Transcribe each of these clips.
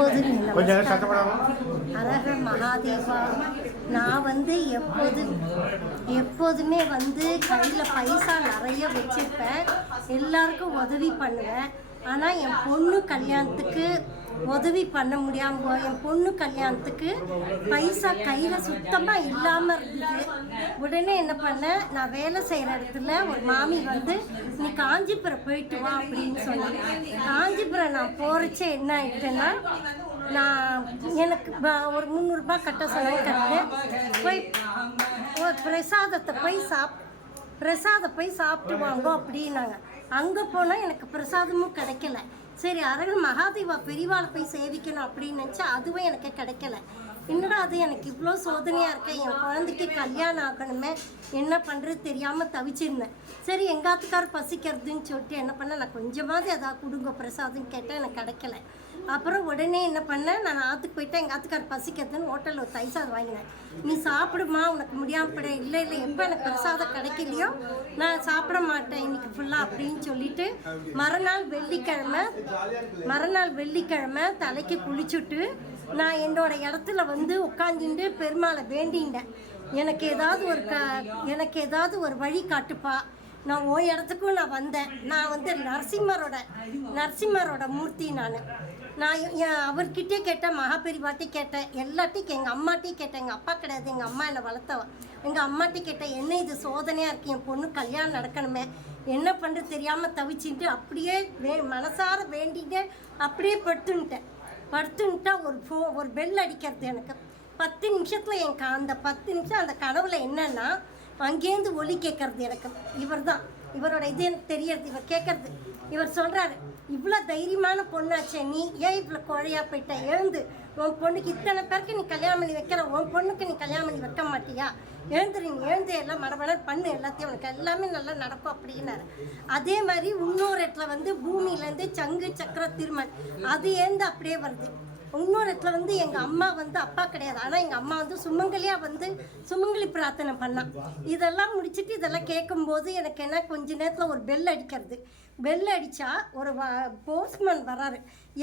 எப்போதும் அரக மகாதேவா. நான் எப்போதுமே கையில் பைசா நிறைய வச்சுருப்பேன், எல்லாருக்கும் உதவி பண்ணுவேன். ஆனால் என் பொண்ணு கல்யாணத்துக்கு உதவி பண்ண முடியாமல் என் பொண்ணு கல்யாணத்துக்கு பைசா கையில் சுத்தமாக இல்லாமல் இருந்தது. உடனே என்ன பண்ணேன், நான் வேலை செய்கிற இடத்துல ஒரு மாமி நீ காஞ்சிபுரம் போயிட்டு வா அப்படின்னு சொன்னேன். காஞ்சிபுரம் நான் போகிறச்சே என்ன ஆயிட்டேன்னா, நான் எனக்கு ஒரு 300 ரூபாய் கட்ட சொன்னாங்க. கட்டினேன். போய் ஒரு பிரசாதத்தை போய் சாப்பிட்டு வாங்க அப்படின்னாங்க. அங்கே போனால் எனக்கு பிரசாதமும் கிடைக்கல. சரி, அரகன் மகாதேவா பெரியவாளை போய் சேவிக்கணும் அப்படின்னு நினச்சா அதுவும் எனக்கு கிடைக்கல. என்னடா அது எனக்கு இவ்வளோ சோதனையாக இருக்கேன், என் குழந்தைக்கு கல்யாணம் ஆகணுமே, என்ன பண்ணுறது தெரியாமல் தவிச்சிருந்தேன். சரி, எங்காத்துக்கார் பசிக்கிறதுன்னு சொல்லிட்டு என்ன பண்ணேன், நான் கொஞ்சமாவது எதாவது கொடுங்க பிரசாதம் கேட்டேன், எனக்கு கிடைக்கல. அப்புறம் உடனே என்ன பண்ணேன், நான் ஆற்றுக்கு போயிட்டேன். எங்கள் ஆத்துக்கார் பசிக்கிறதுன்னு ஹோட்டலில் ஒரு தயிர் வாங்கினேன். நீ சாப்பிடுமா, உனக்கு முடியாமல் போட. இல்லை எப்போ எனக்கு பிரசாதம் கிடைக்கலையோ நான் சாப்பிட மாட்டேன் இன்னைக்கு ஃபுல்லாக அப்படின்னு சொல்லிட்டு மறுநாள் வெள்ளிக்கிழமை தலைக்கு குளிச்சுட்டு நான் என்னோட இடத்துல உட்காந்துட்டு பெருமாளை வேண்டிண்டேன். எனக்கு ஏதாவது ஒரு வழி காட்டுப்பா, நான் இடத்துக்கும் நான் வந்தேன். நான் நரசிம்மரோட மூர்த்தி. நான் அவர்கிட்டே கேட்டேன், மகாபெரிவாட்டி கேட்டேன், எல்லாத்தையும் எங்கள் அம்மாட்டையும் கேட்டேன். எங்கள் அப்பா கிடையாது, எங்கள் அம்மா என்னை வளர்த்தவ. எங்கள் அம்மாட்டையும் கேட்டேன், என்ன இது சோதனையாக இருக்குது, என் பொண்ணு கல்யாணம் நடக்கணுமே, என்ன பண்ணுறது தெரியாமல் தவிச்சுட்டு அப்படியே மனசார வேண்டிட்டு அப்படியே படுத்துன்ட்டா ஒரு பெல் அடிக்கிறது. எனக்கு 10 நிமிஷத்தில் அந்த 10 நிமிஷம் அந்த கனவுல என்னன்னா, அங்கேருந்து ஒலி கேட்கறது. எனக்கு இவரோட இது எனக்கு தெரியறது. இவர் கேட்கறது, இவர் சொல்கிறாரு, இவ்வளோ தைரியமான பொண்ணாச்சே, நீ ஏன் இவ்வளோ குழையா போயிட்ட, எழுந்து உன் பொண்ணுக்கு இத்தனை பேருக்கு நீ கல்யாணம் பண்ணி வைக்கிற, உன் பொண்ணுக்கு நீ கல்யாணம் பண்ணி வைக்க மாட்டியா, நீ எழுந்து எல்லாம் மடமடன்னு பண்ணு, எல்லாத்தையும் உனக்கு எல்லாமே நல்லா நடக்கும் அப்படின்னாரு. அதே மாதிரி இன்னொரு இடத்துல பூமியிலேருந்து சங்கு சக்கர திருமண் அது ஏந்து அப்படியே வருது. இன்னொரு இடத்துல எங்கள் அம்மா அப்பா கிடையாது, ஆனால் எங்கள் அம்மா சுமங்கலி பிரார்த்தனை பண்ணான். இதெல்லாம் முடிச்சுட்டு இதெல்லாம் கேட்கும்போது எனக்கு என்ன, கொஞ்ச நேரத்தில் ஒரு பெல் அடிக்கிறது. பெல் அடித்தா ஒரு போஸ்ட்மேன் வர்றாரு.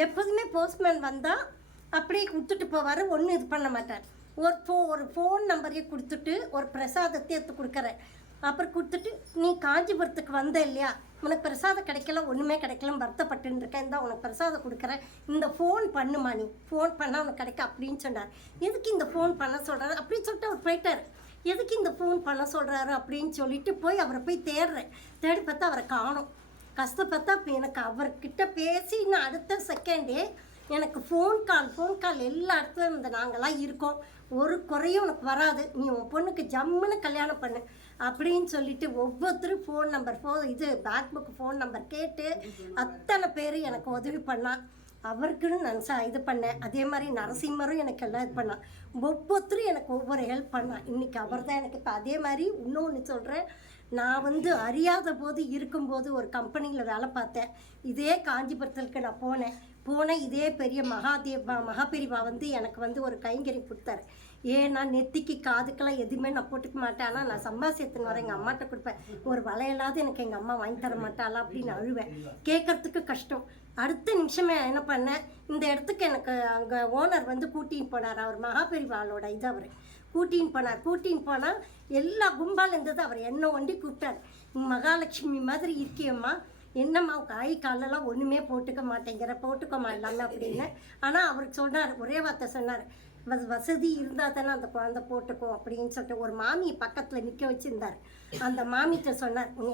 எப்போதுமே போஸ்ட்மேன் வந்தால் அப்படியே கொடுத்துட்டு போவார், ஒன்றும் இது பண்ண மாட்டார். ஒரு ஃபோன் நம்பரையும் கொடுத்துட்டு ஒரு பிரசாதத்தை எடுத்து கொடுக்குறேன். அப்புறம் கொடுத்துட்டு, நீ காஞ்சிபுரத்துக்கு வந்த இல்லையா, உனக்கு பிரசாதம் கிடைக்கல, ஒன்றுமே கிடைக்கல, வருத்தப்பட்டுன்னு இருக்கேன், இந்த உனக்கு பிரசாதம் கொடுக்குறேன், இந்த ஃபோன் பண்ணுமா, நீ ஃபோன் பண்ணால் உனக்கு கிடைக்க அப்படின்னு சொன்னார். எதுக்கு இந்த ஃபோன் பண்ண சொல்கிறாரு அப்படின்னு சொல்லிட்டு அவர் போயிட்டார். எதுக்கு இந்த ஃபோன் பண்ண சொல்கிறாரு அப்படின்னு சொல்லிட்டு அவரை போய் தேடி பார்த்தா அவரை காணோம். கஷ்டப்பட்டா எனக்கு அவர்கிட்ட பேசி இன்னும் அடுத்த செகண்டே எனக்கு ஃபோன் கால் எல்லா இடத்துலையும் நாங்கள்லாம் இருக்கோம், ஒரு குறையும் உனக்கு வராது, நீ உன் பொண்ணுக்கு ஜம்முன்னு கல்யாணம் பண்ணு அப்படின்னு சொல்லிட்டு ஒவ்வொருத்தரும் phone number Facebook phone number கேட்டு அத்தனை பேர் எனக்கு உதவி பண்ணான். அவருக்குன்னு நான் இது பண்ணேன். அதே மாதிரி நரசிம்மரும் எனக்கு எல்லாம் இது பண்ணான். ஒவ்வொருத்தரும் எனக்கு ஒவ்வொரு ஹெல்ப் பண்ணான். இன்றைக்கி அவர் தான் எனக்கு. இப்போ அதே மாதிரி இன்னொன்று சொல்கிறேன், நான் அறியாத போது இருக்கும்போது ஒரு கம்பெனியில் வேலை பார்த்தேன். இதே காஞ்சிபுரத்துக்கு நான் போனேன். இதே பெரிய மகாபெரிவா எனக்கு ஒரு கைங்கறி கொடுத்தாரு. ஏன்னா நெத்திக்கு காதுக்கெல்லாம் எதுவுமே நான் போட்டுக்க மாட்டேன், ஆனால் நான் சம்பாசியத்துன்னு வரேன், எங்கள் அம்மாட்ட கொடுப்பேன். ஒரு வளையலாவது எனக்கு எங்கள் அம்மா வாங்கி தர மாட்டாளா அப்படின்னு அழுவேன். கேட்கறதுக்கு கஷ்டம். அடுத்த நிமிஷமே என்ன பண்ணேன், இந்த இடத்துக்கு எனக்கு அங்கே ஓனர் கூட்டின்னு போனார். அவர் மகாபெரிவாளோட அவர் கூட்டின்னு போனால் எல்லா கும்பால் இருந்தது. அவர் என்ன ஒண்டி கூப்பிட்டார், மகாலட்சுமி மாதிரி இருக்கியம்மா, என்னம்மா காலெல்லாம் ஒன்றுமே போட்டுக்கோமா எல்லாமே அப்படின்னு. ஆனால் அவருக்கு சொன்னார், ஒரே வார்த்தை சொன்னார், வசதி இருந்தால் தானே அந்த குழந்தை போட்டுக்கும் அப்படின்னு சொல்லிட்டு ஒரு மாமியை பக்கத்தில் நிற்க வச்சுருந்தார். அந்த மாமிகிட்ட சொன்னார், நீ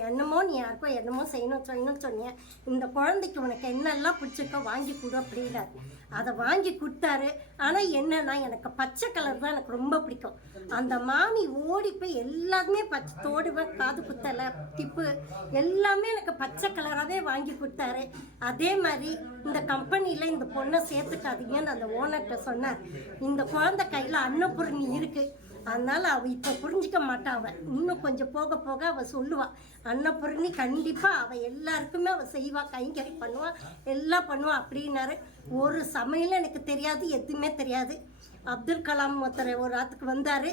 யாருக்கோ என்னமோ செய்யணும்னு சொன்னீங்க, இந்த குழந்தைக்கு உனக்கு என்னெல்லாம் பிடிச்சிருக்கோ வாங்கி கொடு அப்படின்னார். அதை வாங்கி கொடுத்தாரு. ஆனால் என்னன்னா, எனக்கு பச்சை கலர் தான் எனக்கு ரொம்ப பிடிக்கும். அந்த மாமி ஓடி போய் எல்லாருமே பச்சை தோடுவேன், காது குத்தலை, டிப்பு எல்லாமே எனக்கு பச்சை கலராகவே வாங்கி கொடுத்தாரு. அதே மாதிரி இந்த கம்பெனியில் இந்த பொண்ணை சேர்த்துக்காதீங்கன்னு அந்த ஓனர்கிட்ட சொன்னார். இந்த குழந்தை கையில் அன்னபூரணி இருக்குது, அதனால் அவள் இப்போ புரிஞ்சிக்க மாட்டாள். அவள் இன்னும் கொஞ்சம் போக போக அவள் சொல்லுவாள், அன்னபூரணி கண்டிப்பாக அவள் எல்லாருக்குமே அவள் செய்வாள், கைங்கறி பண்ணுவாள், எல்லாம் பண்ணுவாள் அப்படின்னாரு. ஒரு சமையலும் எனக்கு தெரியாது, எதுவுமே தெரியாது. அப்துல் கலாம் ஒருத்தர் ஒரு ராத்துக்கு வந்தால்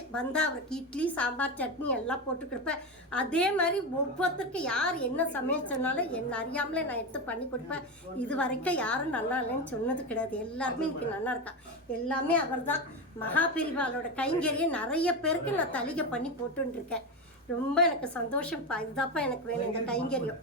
அவருக்கு இட்லி சாம்பார் சட்னி எல்லாம் போட்டு கொடுப்பேன். அதே மாதிரி ஒவ்வொருத்தருக்கும் யார் என்ன சமையல் சொன்னாலும் என்ன அறியாமலே நான் எடுத்து பண்ணி கொடுப்பேன். இது வரைக்கும் யாரும் நல்லா இல்லைன்னு சொன்னது கிடையாது. எல்லாருமே எனக்கு நல்லா இருக்கா. எல்லாமே அவர் தான். மகாபெரிவாளோட கைங்கரியை நிறைய பேருக்கு நான் தலிகை பண்ணி போட்டுருக்கேன். ரொம்ப எனக்கு சந்தோஷம்ப்பா. இதுதான்ப்பா எனக்கு வேணும், இந்த கைங்கரியம்.